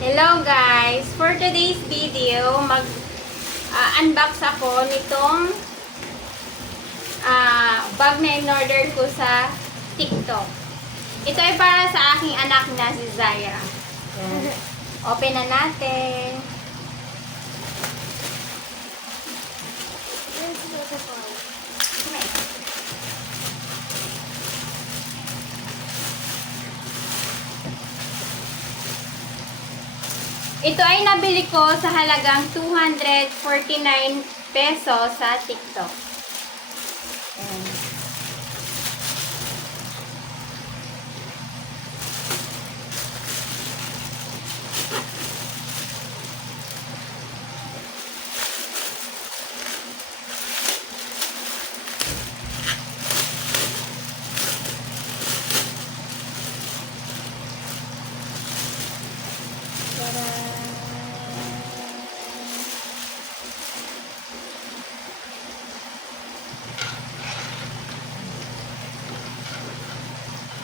Hello guys! For today's video, mag-unbox ako nitong bag na in-order ko sa TikTok. Ito ay para sa aking anak na si Zaira. Open na natin. Ito ay nabili ko sa halagang 249 pesos sa TikTok. Ayan.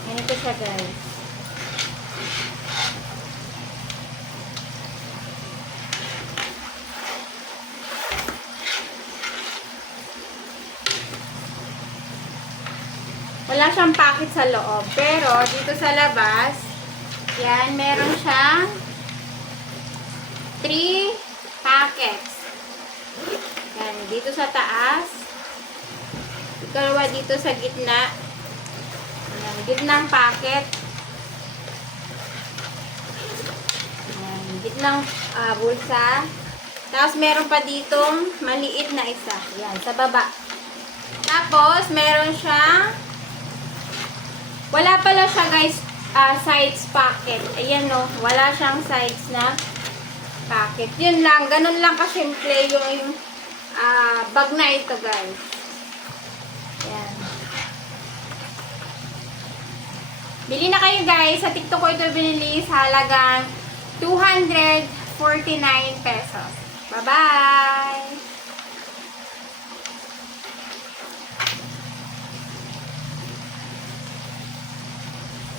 Ganito siya guys. Wala siyang packet sa loob. Pero dito sa labas, yan, meron siyang 3 packets. Yan, dito sa taas. Ikalawa dito sa gitna. Yan, gitnang packet. Yan, gitnang bulsa. Tapos meron pa ditong maliit na isa. Yan, sa baba. Tapos meron siyang wala pala siya guys, sides packet. Ayan no, wala siyang sides na packet. Yun lang, ganun lang kasimple yung bag na ito guys. Ayan. Bili na kayo guys. Sa TikTok ko ito binili sa halagang 249 pesos. Bye-bye!